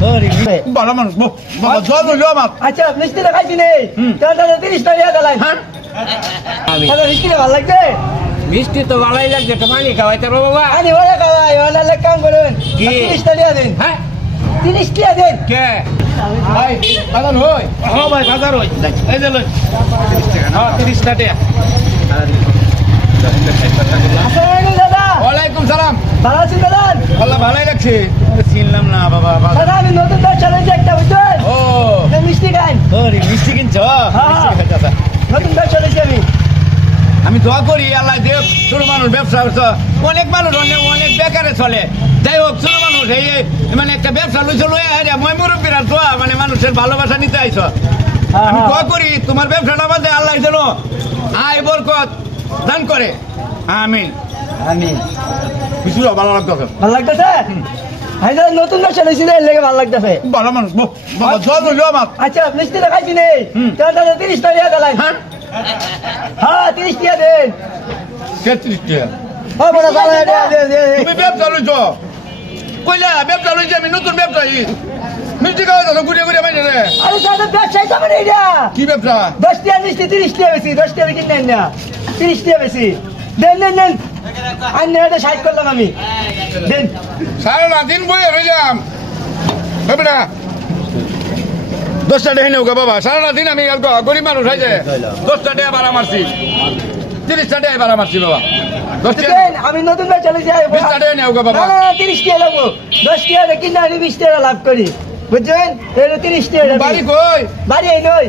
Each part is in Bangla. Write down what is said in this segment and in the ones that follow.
ভালো মানুষ বো, জল হইল আমার। আচ্ছা নেই। তাহলে তিরিশ টাকা দিলাম হ্যাঁ? আমি তাহলে মিষ্টিটা ভালো লাগছে? মিষ্টি তো ভালোই লাগছে তো পানি খাওয়াইতে পারব বাবা আনি ওরা খাওয়াই ওনার কাম করুন কি? তিরিশ টাকা দিন। হ্যাঁ? তিরিশ টাকা দিন। কে? ভাই বাজার হই। হ্যাঁ ভাই বাজার হই। এই যে লই। হ্যাঁ তিরিশ টাকা আসসালামু আলাইকুম দাদা। ওয়ালাইকুম সালাম। ভালো আছেন দাদা? আল্লাহ ভালোই লাগছে। চিনলাম না বাবা বাবা দাদা আমি নতুন ব্যবসা রয়েছে একটা বুঝছেন ও এই মিষ্টি খান ওরে মিষ্টি কিনছ হ্যাঁ। নতুন ব্যবসা রয়েছে আমি। আমি দোয়া করি আল্লাহ দেব ছোট মানুষ ব্যবসা করছ অনেক মানুষ অনেক অনেক বেকারে চলে। যাই হোক ছোট মানুষ এই মানে একটা ব্যবসা লইছো লই আরে মই মুরব্বীরা দোয়া মানে মানুষের ভালোবাসা নিতে আইছো। হ্যাঁ, আমি হ্যাঁ। দোয়া করি তোমার ব্যবসাটা বাদে আল্লাহ যেন আয় বরকত দান করে। আমিন। আমি কিছু ভালো লাগতো ভালো লাগতেছে? আমি দাদা নতুন ব্যবসা রয়েছি এর লেগে ভালো লাগতেছে ভালো মানুষ বো, বাবা জল হইল আমার আচ্ছা মিষ্টিটা খাইছি নেই হুম। তাহলে তিরিশ টাকা দিয়ে দিলাম হ্যাঁ হ্যাঁ তিরিশ টাকা দিন তেত্রিশ টাকা ও বড় ভালো দে দে দে তুমি ব্যবসা লইছো কইলা ব্যবসা লইছি আমি নতুন ব্যবসায়ী মিষ্টি খাওয়া দাও ঘুরে ঘুরে বাইরে রে আরে দাদা ব্যবসায় তো মানে এটা কি ব্যবসা দশ টাকা মিষ্টি তিরিশ টাকা বেশি দশ টাকা কিনেন না তিরিশ টাকা বেশি দেন দেন দেন আন্য এটা ষাট করলাম আমি। দেন। না দিন বয়ে রইলাম। বেটা। দশটা ডেহে নেও বাবা। সারা দিন আমি গরিব মানুষ হয়েছে দশটা ডেহে ভাড়া মারছি। তিরিশটা ডেহে ভাড়া মারছি বাবা। আমি নতুন চলে যাই বিশটা ডেহে নেও বাবা। তিরিশ টাকা লাগবো। দশ টাকা কিনে আমি বিশ টাকা লাভ করি। বুঝছেন? তিরিশ টাকা বাড়ি কই? বাড়ি এই নয়।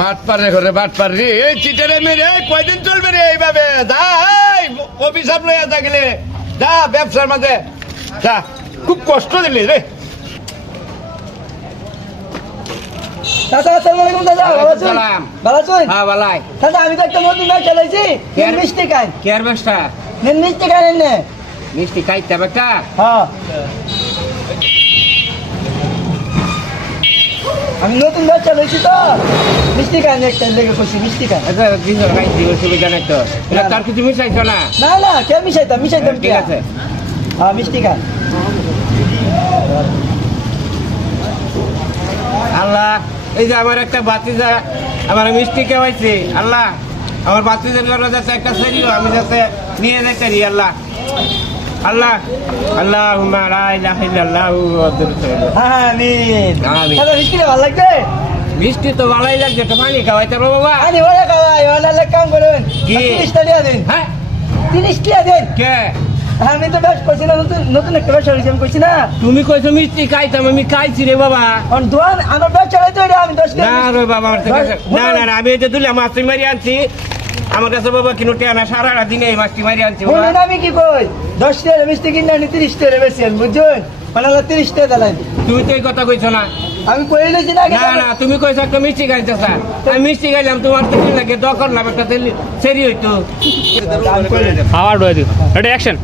বাট বাট কয়দিন চলবে রে এইভাবে? লইয়া থাকলে যা ব্যবসার মাঝে। যা খুব কষ্ট দিলি রে। দাদা আসসালামু আলাইকুম দাদা। ভালো আছেন? সালাম। ভালো আছেন? হ্যাঁ ভালাই। দাদা আমি তো একটা চালাইছি কেন? মিষ্টি খাই কে আর ব্যবসা নেন মিষ্টি এনে। মিষ্টি খাইতে হ্যাঁ। আমি নতুন ব্যবসা লইছি তো। মিষ্টি খান একটা লেগে করছি মিষ্টি খান আচ্ছা দিন খাইছি অসুবিধা নাই তো। এটা তার কিছু মিশাইছো না? না না কে মিশাইতাম মিশাইতাম ঠিক আছে। হ্যাঁ মিষ্টি খান আল্লাহ এই যে আমার একটা বাতিজা আমার মিষ্টি খাওয়াইছে আল্লাহ। আমার বাতিজার জন্য যাতে একটা শরীর আমি যাতে নিয়ে পারি আল্লাহ। আল্লাহ লা ইলাহা ইল্লাল্লাহু আমিন। আমিন। ভালো মিষ্টি তো ভালোই লাগছে তো পানি খাওয়াইতে পারব বাবা। আনি ওরা খাওয়াই ওনার কাম করুন। কি? তিরিশ টাকা দিন। হ্যাঁ। তিরিশ টাকা দিন। কে? আমি তো ব্যবসা করছি না নতুন নতুন একটা ব্যবসা করেছি আমি করছি না। তুমি কইছো মিষ্টি খাইতাম আমি খাইছি রে বাবা। আমার ব্যবসা আমি দশ না রে বাবা না না না আমি এই যে দুলে মাছটি মারি আনছি আমার কাছে বাবা কিনো টেনা সারা দিনে এই মাছটি মারি আনছি বলুন আমি কি কই? দশ টাকা মিষ্টি কিনে আনি তিরিশ টাকা বেশি আনি বুঝছেন? মানে তিরিশ টাকা দিলেন তুমি তো এই কথা কইছো না। আমি কই নিয়েছি না না না তুমি কইছো একটা মিষ্টি খাইতে স্যার। আমি মিষ্টি খাইলাম তোমার তেল লাগে দরকার না একটা তেল সেরি হইতো। আবার ডুয়ে দিও। রেডি অ্যাকশন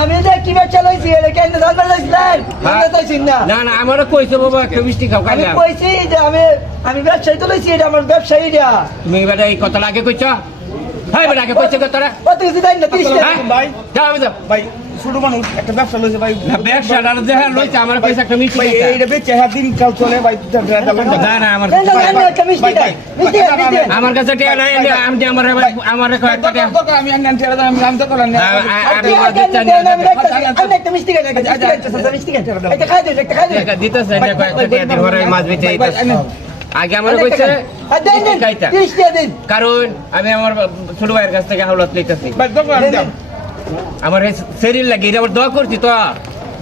আমি যে কি ব্যবসা লইছি এটা কেন জানতে চাইছিলেন জানতে চাইছি না? না না আমারও কইছো বাবা একটা মিষ্টি খাও আমি কইছি যে আমি আমি ব্যবসায়ী তো লইছি এটা আমার ব্যবসায়ীরা। তুমি বেটা এই কথাটা আগে কইছো? হ্যাঁ বেটা আগে কইছো কথাটা কত কিছু দেন না তিরিশ টাকা হ্যাঁ ভাই যাও আমি যাও ভাই ছোট মানুষ একটা ব্যবসা লইছে ভাই না ব্যবসাটা যে হ্যাঁ লইছে আমার পয়সা একটা মিষ্টি ভাই। এইটা বেচে হ্যাঁ দিন কাল চলে ভাই না না আমার না না ভাই, আমার কাছে টিয়া নাই আমি আমি আমার আমার কয়েকটা টিয়া আমি আমি জানতে পারলাম না আ- আ- আপনি আমি আগে দিতে দেন, আমি আমি একটা মিষ্টি খান, একটা মিষ্টি খান। একটা খাই দেন, একটা খাই। না। দিতেছে না কয়েকটা দিন ঘরে মাছ বেচে ভাই, দিতেছে। আগে আমার কইছে টাকা। কারণ আমি আমার ছোট ভাইয়ের কাছ থেকে হাওলাত লইতেছি। আমার শরীর লাগে এটা আবার দোয়া করছি তো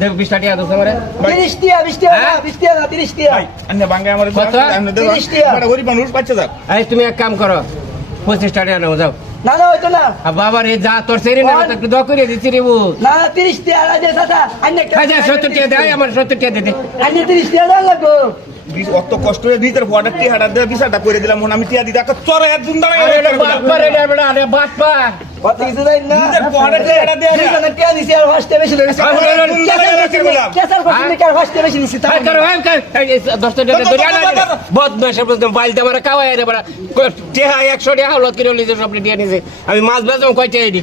দেখ বিশটা টিয়া দোষ আমার তিরিশ টাকা, বিশ টাকা না, হ্যাঁ? বিশ টাকা তিরিশ টাকা। ভাই আমার তিরিশ টাকা। গরিব মানুষ বাচ্চা যাক এই তুমি এক কাম করো পঁচিশটা টিয়া নাও যাও না, না, হইতো না। বাবা রে যা তোর না দোয়া করে রে বু না, টাকা, আচ্ছা টিয়া আমার সত্তর টিয়া দে দে আন্য তিরিশ টাকা লাগবো। অত কষ্ট হয়ে দিয়ে বিশাটা করে দিলাম মনে আমি টিয়া দিতে একটা চরে এক দুন দাঁড়ায় বাপ্পা রে রে আরে বাপ্পা কত কিছু দেন না। নিজের পকেটে টিহাটা দিয়ে দিছি, আর বেশি লেগেছে। কেসার বেশি নিছি, করো, কর, ধরে আনা বদমাশের বাইলতে আমার রে টিয়া সব টিয়া আমি মাছ বেচলাম কয়টা এডি